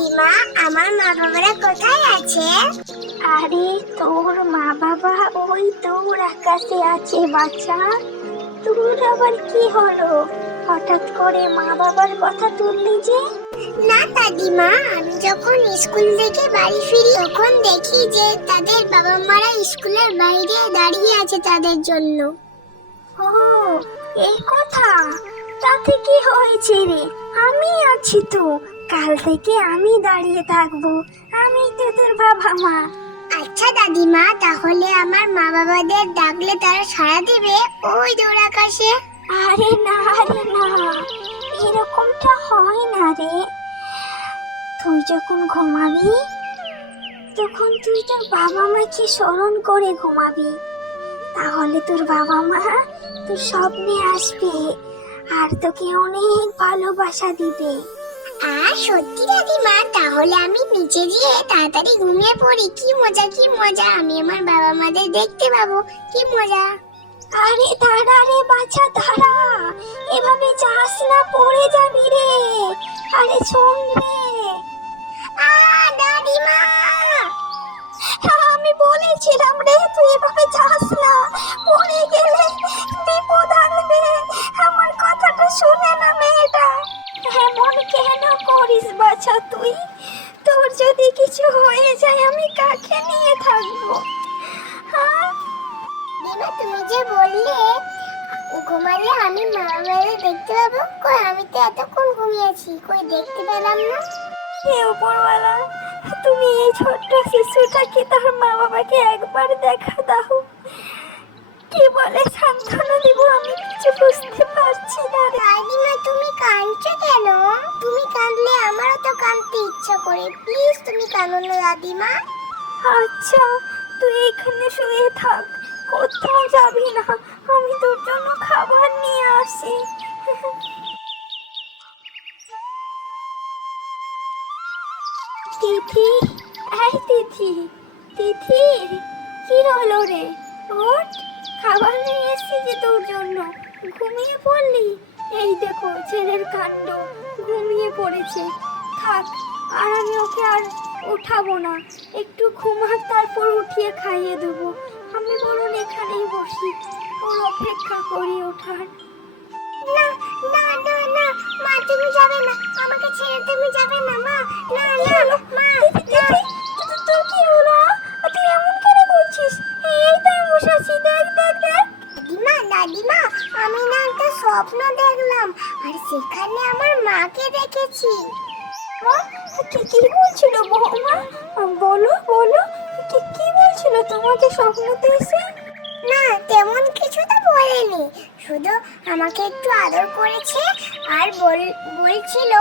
দাদিমা আমার মা বাবারা কোথায় আছে? আরে তোর মা বাবা ওই তোর আকাশে আছে বাচ্চা তোর আবার কি হলো? হঠাৎ করে মা বাবার কথা তুললি যে? না দাদিমা আমি যখন স্কুল থেকে বাড়ি ফিরি তখন দেখি যে তাদের বাবা মারা স্কুলের বাইরে দাঁড়িয়ে আছে তাদের জন্য। ও এই কথা? তাতে কি হয়েছে রে? আমি আছি তো। কাল থেকে আমি দাঁড়িয়ে থাকব। আমি তো তোর বাবা মা। আচ্ছা দাদিমা তাহলে আমার মা বাবাদের ডাকলে তারা সাড়া দেবে ওই দূর আকাশে। আরে না আরে না। এরকমটা হয় না রে। তুই যখন ঘুমাবি তখন তুই তোর বাবা মাকে স্মরণ করে ঘুমাবি। তাহলে তোর বাবা মা তোর স্বপ্নে আসবে আর তোকে অনেক ভালোবাসা দিবে। সত্যি দাদিমা তাহলে আমি নিচে গিয়ে তাড়াতাড়ি ঘুমিয়ে পড়ি। কি মজা কি মজা। আমি আমার বাবা মাদের দেখতে পাবো। কি মজা। আরে দাঁড়া রে বাচ্চা দাঁড়া। এভাবে যাস না পড়ে যাবি রে। আরে শোন রে। আ দাদিমা হ্যাঁ, আমি বলেছিলাম রে তুই এভাবে যাস না। পড়ে গেলে বিপদ আনবে। আমার কথাটা শুনে না মেয়েটা। এমন কেন করিস বাছা তুই? তোর যদি কিছু হয়ে যায় আমি কাকে নিয়ে থাকব? হ্যাঁ দিমা তুমি যে বললে ঘুমালে আমি মা বাবাদের দেখতে পাবো। কই আমি তো এতক্ষণ ঘুমিয়েছি। কই দেখতে পেলাম না। হে উপরওয়ালা তুমি এই ছোট্ট শিশুটাকে তার মা বাবাকে একবার দেখা দাও। কি বলে সান্ত্বনা দিব আমি কিছু বুঝতে পারছি না দাদিমা তুমি কাঁদছো কেন? তুমি কাঁদলে আমারও তো কাঁদতে ইচ্ছা করে। প্লিজ তুমি কাঁদো না দাদিমা আচ্ছা তুই এখানে শুয়ে থাক। কোথাও যাবি না। আমি তোর জন্য খাবার নিয়ে আসি। তিথি এই তিথি। তিথি কি হলো রে? ওঠ খাবার নিয়ে এসেছি যে তোর জন্য। ঘুমিয়ে পড়লি? এই দেখো ছেলের কাণ্ড। ঘুমিয়ে পড়েছে। থাক আর আমি ওকে আর উঠাবো না। একটু ঘুমাক তারপর উঠিয়ে খাইয়ে দেবো। আমি বলুন এখানেই বসি। ওর অপেক্ষা করি ওঠার। না না না না মা তুমি যাবে না। আমাকে ছেড়ে তুমি যাবে না মা। না না মা না। তোর কি হলো আমি দেখ দেখ দেখ দাদিমা দাদিমা আমি না একটা স্বপ্ন দেখলাম আর সেখানে আমার মাকে দেখেছি? কি কি বলছিল বৌমা? বলো বলো কি কি বলছিল? তোমাকে স্বপ্নতে এসে না, তেমন কিছু তো বলেনি। শুধু আমাকে একটু আদর করেছে আর বল, বলছিল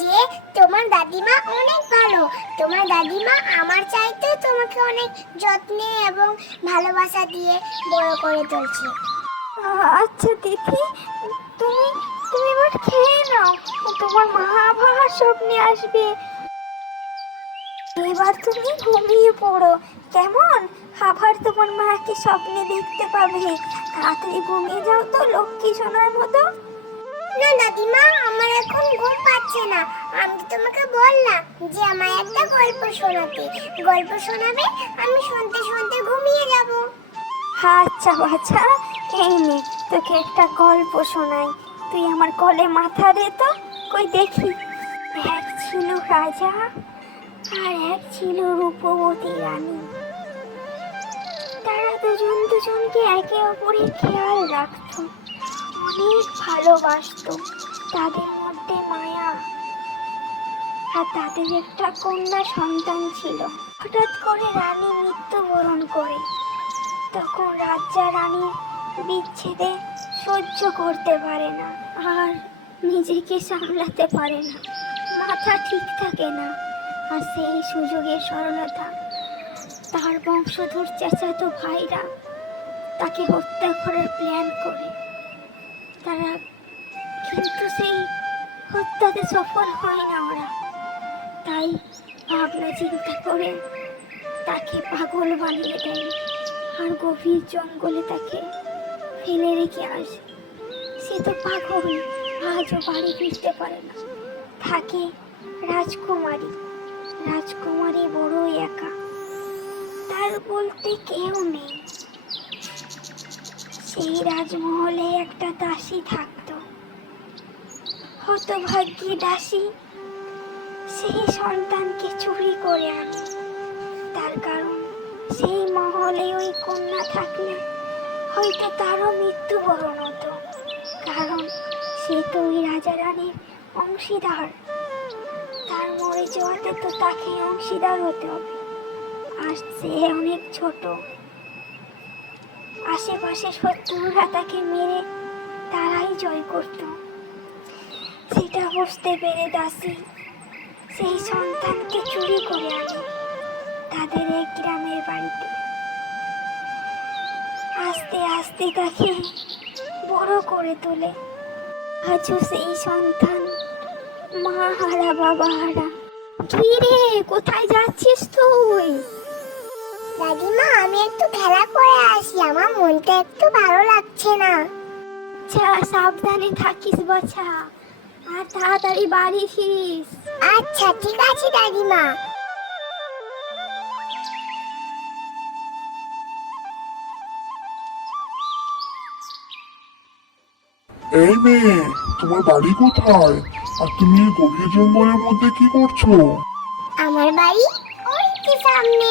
যে তোমার দাদিমা অনেক ভালো। তোমার দাদিমা আমার চাইতেও তোমাকে অনেক যত্নে এবং ভালোবাসা দিয়ে বড় করে তুলছে। আচ্ছা দিদি, তুমি তুমি এবার খেয়ে নাও। তোমার মা আবার স্বপ্নে আসবে। এবার তুমি ঘুমিয়ে পড়ো। কেমন? আবার তোমার মাকে স্বপ্নে দেখতে পাবে। তাড়াতাড়ি ঘুমিয়ে যাও তো লক্ষ্মী সোনার মতো। না দাদিমা আমার এখন ঘুম পাচ্ছে না। আমি তোমাকে বললাম যে আমার একটা গল্প শোনাতে। গল্প শোনাবে আমি শুনতে শুনতে ঘুমিয়ে যাব। আচ্ছা বাচ্চা এই নে তোকে একটা গল্প শোনাই। তুই আমার কোলে মাথা দে তো কই দেখি। এক ছিল রাজা আর এক ছিল রূপবতী রানী। তারা দুজন দুজনকে একে অপরের খেয়াল রাখতো, অনেক ভালোবাসতো, তাদের মধ্যে মায়া আর তাদের একটা কন্যা সন্তান ছিল। হঠাৎ করে রানী মৃত্যুবরণ করে। তখন রাজা রানী বিচ্ছেদে সহ্য করতে পারে না, আর নিজেকে সামলাতে পারে না, মাথা ঠিক থাকে না। আর সেই সুযোগের সরলতা তার বংশধর চেঁচাতো ভাইরা। তাকে হত্যা করার প্ল্যান করে। তারা কিন্তু সেই হত্যাতে সফল হয় না ওরা। তাই ভাবনা চিন্তা করে তাকে পাগল বানিয়ে দেয় আর গভীর জঙ্গলে তাকে ফেলে রেখে আসে। সে তো পাগল, আজও বাড়ি ফিরতে পারে না। থাকে রাজকুমারী। রাজকুমারী বড়ই একা। তার বলতে কেউ নেই। সেই রাজমহলে একটা দাসী থাকতো। হতভাগ্যী দাসী সেই সন্তানকে চুরি করে আনে। তার কারণ, সেই মহলে ওই কন্যা থাকলে হয়তো তারও মৃত্যুবরণ হতো। কারণ, সে তো ওই রাজা রানীর অংশীদার। মরে তো তাকে অংশীদার হতে হবে। আর সে অনেক ছোট। আশেপাশে শত্রুরা তাকে মেরে তারাই জয় করত। সেটা বুঝতে পেরে দাসী, সেই সন্তানকে চুরি করে আনে তাদের এক গ্রামের বাড়িতে। আস্তে আস্তে তাকে বড় করে তোলে। আজও সেই সন্তান, মা হারা, বাবা হারা। কি রে কোথায় যাচ্ছিস তুই? দাদিমা আমি একটু খেলা করে আসি আমার মনটা একটু ভালো লাগছে না। আচ্ছা সাবধানে থাকিস বাছা আর তাড়াতাড়ি বাড়ি ফিরিস। আচ্ছা ঠিক আছে দাদিমা। এই মেয়ে তোমার বাড়ি কোথায়? আর তুমি এই গভীর জঙ্গলের মধ্যে কি করছ? আমার বাড়ি ওই তো সামনে।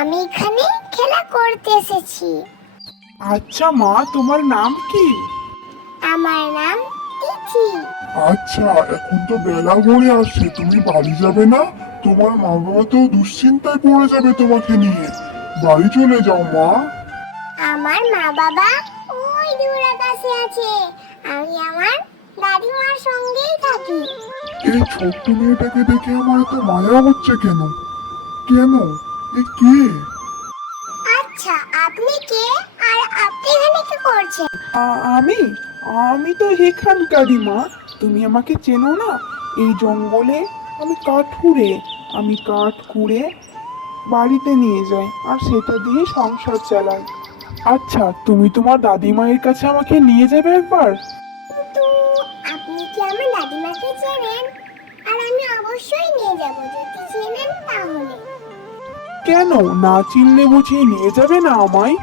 আমি এখানে খেলা করতে এসেছি। আচ্ছা মা তোমার নাম কি? আমার নাম তিথি। আচ্ছা এখন তো বেলা গড়ে আসছে তুমি বাড়ি যাবে না? তোমার মা বাবা তো দুশ্চিন্তায় পড়ে যাবে তোমাকে নিয়ে। বাড়ি চলে যাও মা। আমার মা বাবা ওই দূর আকাশে আছে। আমি আমার দাদিমার সঙ্গেই থাকি। এই ছোট্ট মেয়েটাকে দেখে আমার এত মায়া হচ্ছে কেন? কেন? এ কে? আচ্ছা আপনি কে? আর আপনি এখানে কি করছেন? আ- আমি? আমি তো এখানকারই মা তুমি আমাকে চেনো না? এই জঙ্গলে আমি কাঠ কুড়ে আমি কাঠ কুড়ে বাড়িতে নিয়ে যাই আর সেটা দিয়ে সংসার চালাই। আচ্ছা তুমি তোমার দাদিমায়ের কাছে আমাকে নিয়ে যাবে একবার? আমার দাদিমাকে চেনেন আর আমি অবশ্যই নিয়ে যাব যদি চেনেন তাহলে। কেন? না চিনলে বুঝিয়ে নিয়ে যাবে না আমায়?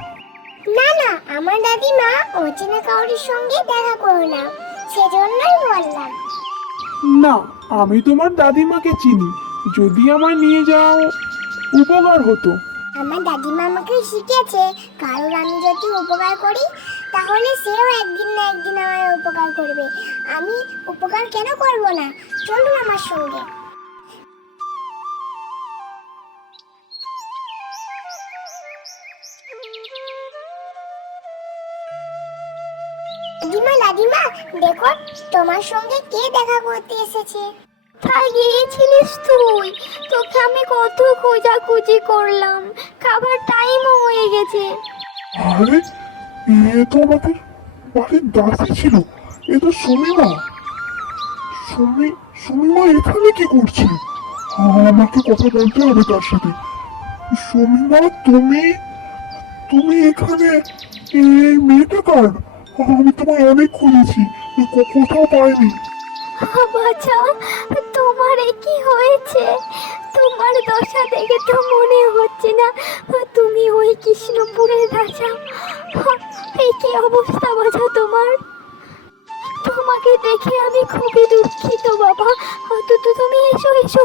না না আমার দাদিমা অচেনা কাউরির সঙ্গে দেখা করো না সেজন্যই বললাম। না আমি তোমার দাদিমাকে চিনি। যদি আমায় নিয়ে যাও উপকার হতো। আমার দাদিমা আমাকে শিখেছে কারণ আমি যদি উপকার করি তাহলে সেও একদিন না একদিন আমার উপকার করবে। আমি উপকার কেন করব না? চলুন আমার সঙ্গে। দাদিমা দাদিমা দেখো তোমার সঙ্গে কে দেখা করতে এসেছে? গিয়েছিলিস তুই? তোকে আমি কত খোঁজাখুঁজি করলাম। খাবার টাইমও হয়ে গেছে। আরে এ তো আমাদের বাড়ির দাসী ছিল। এ তো সুমিমা। সুমি, সুমিমা এখানে কি করছে? আমাকে কথা বলতে হবে তার সাথে। সুমিমা, তুমি তুমি এখানে এই মেয়েটা কার? আমি তোমায় অনেক খুঁজেছি কোথাও পাইনি। বাছা, তোমার কি হয়েছে? তোমার দশা দেখে তো মনে হচ্ছে না, তুমি ওই কৃষ্ণপুরের রাজা। এই কি অবস্থা বাছা তোমার? তোমাকে দেখে আমি খুবই দুঃখিত, বাবা। তো তো তুমি এসো এসো।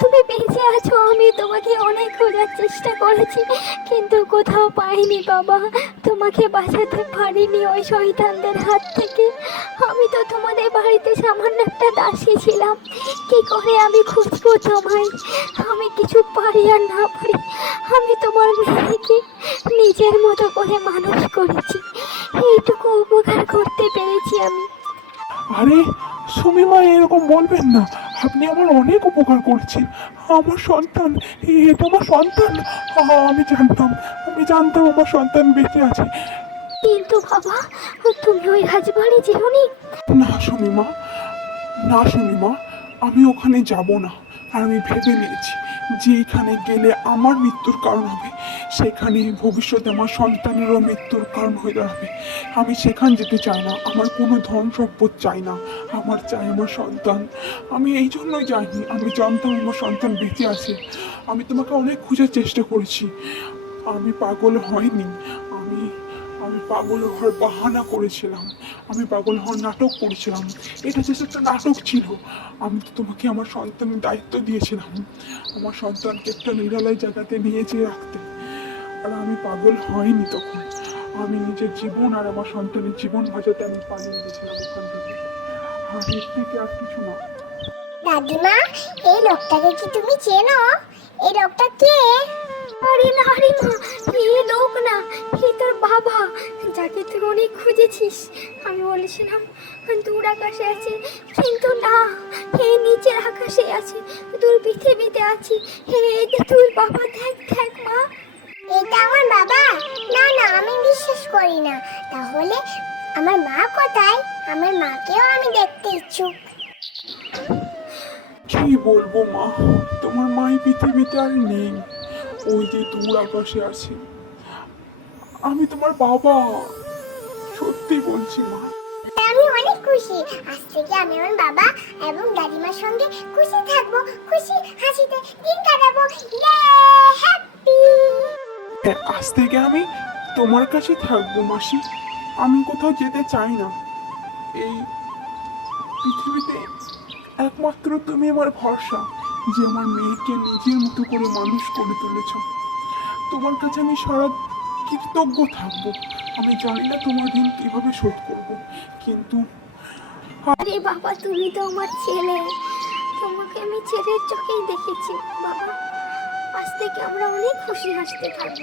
তুমি বেঁচে আছো, আমি তোমাকে অনেক খোঁজার চেষ্টা করেছি, কিন্তু কোথাও পাইনি, বাবা। তোমাকে বাঁচাতে পারিনি ওই শয়তানদের হাত থেকে। আমি তো তোমাদের বাড়িতে সামান্য একটা দাসী ছিলাম। কি করে আমি খুঁজবো উপকার আমার সন্তান এটা আমার সন্তান? আমি জানতাম আমি জানতাম আমার সন্তান বেঁচে আছে। কিন্তু বাবা তুমি ওই রাজবাড়ি যেওনি। না শুনি মা না শুনি মা আমি ওখানে যাব না। আর আমি ভেবে নিয়েছি যে এখানে গেলে আমার মৃত্যুর কারণ হবে। সেখানে ভবিষ্যতে আমার সন্তানেরও মৃত্যুর কারণ হয়ে দাঁড়াবে। আমি সেখান যেতে চাই না, আমার কোনো ধন সম্পদ চাই না, আমার চাই আমার সন্তান। আমি এই জন্যই যাইনি, আমি জানতাম আমার সন্তান বেঁচে আছে। আমি তোমাকে অনেক খোঁজার চেষ্টা করেছি। আমি পাগল হয়নি, আমি আমি পাগল হওয়ার বাহানা করেছিলাম। আমি পাগল হওয়ার নাটক করেছিলাম। এটা জাস্ট একটা নাটক ছিল, আমি তো তোমাকে আমার সন্তানের দায়িত্ব দিয়েছিলাম। আমার সন্তানকে একটা নিরালয় জায়গাতে নিয়ে যেয়ে রাখতে। আর আমি পাগল হয়নি তখন। আমি নিজের জীবন আর আমার সন্তানের জীবন বাঁচাতে আমি পালিয়ে গেছিলাম ওখান থেকে। আর এর থেকে আর কিছু না। দাদিমা এই লোকটাকে কি তুমি চেনো? এই লোকটা কে? আরে না রে মা এই লোক না এই তোর বাবা যাকে তুই অনেক খুঁজেছিস। আমি বলেছিলাম দূর আকাশে আছে কিন্তু না এই নিচের আকাশে আছে তোর পৃথিবীতে আছি। যে তোর বাবা দেখ দেখ মা। এটা আমার বাবা? না না আমি বিশ্বাস করি না। তাহলে আমার মা কোথায়? আমার মাকেও আমি দেখতে ইচ্ছুক। কি বলব মা? তোমার মাই পৃথিবীতে আর নেই। ওই যে দূর আকাশে আছে। আমি তোমার বাবা। সত্যি বলছি মা। আমি অনেক খুশি। আজ থেকে আমি আমার বাবা এবং দাদিমার সঙ্গে খুশি থাকব। খুশি হাসিতে দিন কাটাবো। হ্যাপি! হ্যাঁ, আজ থেকে আমি তোমার কাছে থাকব, মাসি। আমি কোথাও যেতে চাই না। এই পৃথিবীতে একমাত্র তুমি আমার ভরসা, যে আমার মেয়েকে নিজের মতো করে মানুষ করে তুলেছ। তোমার কাছে আমি সারা কৃতজ্ঞ থাকব। আমি জানি না তোমার ঋণ কীভাবে শোধ করব, কিন্তু আরে বাবা, তুমি তো আমার ছেলে। তোমাকে আমি ছেলের চোখেই দেখেছি। বাবা আজ থেকে আমরা অনেক খুশি হাসতে থাকব